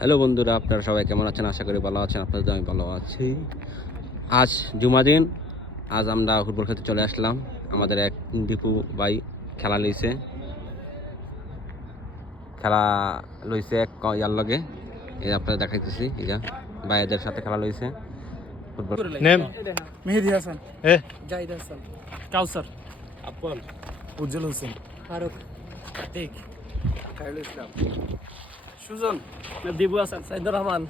Hello বন্ধুরা, আপনারা সবাই কেমন আছেন? আশা করি ভালো আছেন। আপনাদের আমি ভালো আছি। আজ জুমা দিন, আজ আমরা ফুটবল খেলতে চলে আসলাম। আমাদের এক দীপু ভাই খেলা লইছে এক ইয়ার লগে, এই আপনারা দেখাইতেছি। এই ভাইদের সাথে খেলা লইছে ফুটবল। নেম মেহেদি হাসান, এ জাহিদ হাসান, কাউসার আপন, উজ্জ্বল হোসেন ফারুক, আতিক, খায়রুল ইসলাম, সুজন দিবু হাসান, সাইদুর রহমান,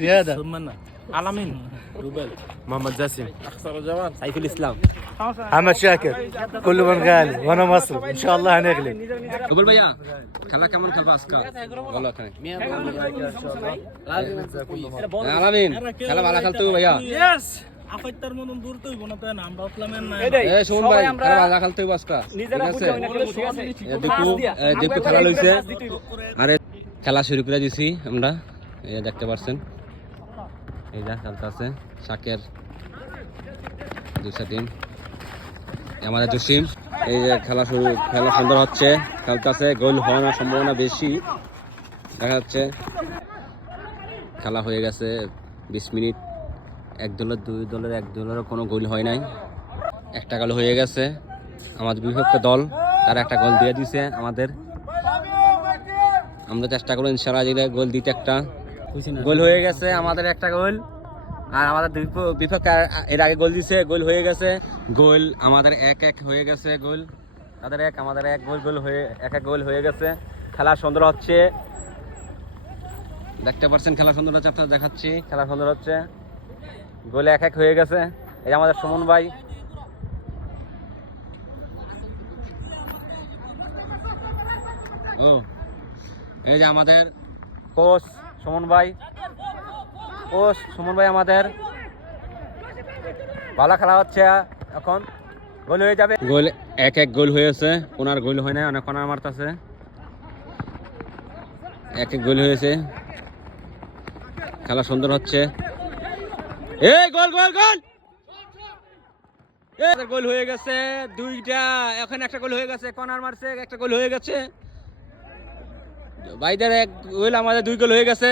জিয়াদা আলামিন রুবেল, মোহাম্মদ জাসিম আখতারুজ্জামান, সাইফুল ইসলাম, محمد شاكر كل من غالي وانا مصري ان شاء الله هنغلب রুবেল ভাইয়া খেলা কেমন খেলবা আজকে? বলো এখানে। আলামিন খেলা ভালো খেলতো ভাইয়া। ইয়েস আফাইতার মতন দূর তো হইব না তো আমরা উঠলামেন না এই সুমন ভাই খেলা ভালো খেলতো আজকে, ঠিক আছে? দীপু খেলা লইছে, আরে খেলা শুরু করে দিছি আমরা। এই দেখতে পাচ্ছেন, এই যা খেলতেছে শাকের দুইটা টিম, আমাদের জসিম। এই যে খেলা সুন্দর হচ্ছে, খেলতেছে। গোল হওয়ার সম্ভাবনা বেশি দেখা যাচ্ছে। খেলা হয়ে গেছে 20 মিনিট। এক দলের কোনো গোল হয় নাই, একটা গোল হয়ে গেছে। আমাদের বিপক্ষ দল তারা একটা গোল দিয়ে দিছে আমাদের। আমরা চেষ্টা করবো ইনশাআল্লাহ দিলে গোল দিতে। একটা গোল হয়ে গেছে আমাদের, একটা গোল। আর আমাদের বিপক্ষে এর আগে গোল দিছে, গোল হয়ে গেছে। গোল আমাদের 1-1 হয়ে গেছে। গোল তাদের 1, আমাদের 1 গোল হয়ে 1-1 গোল হয়ে গেছে। খেলা সুন্দর হচ্ছে, দেখতে পাচ্ছেন। খেলা সুন্দর হচ্ছে, আপনাদের দেখাচ্ছি। খেলা সুন্দর হচ্ছে, গোল 1-1 হয়ে গেছে। এই আমাদের সুমন ভাই, ও এই যে আমাদের কোচ সুমন ভাই, আমাদের ভালো খেলা হচ্ছে। এখন গোল হয়ে যাবে, গোল 1-1 গোল হয়েছে। কোনার গোল হয় না, অনেক কোনার মারতেছে। 1-1 গোল হয়েছে, খেলা সুন্দর হচ্ছে। এই গোল গোল হয়ে গেছে দুইটা। এখন একটা গোল হয়ে গেছে, কর্নার মারছে, একটা গোল হয়ে গেছে। ভাইদের 1 গোল, আমাদের 2 গোল হয়ে গেছে।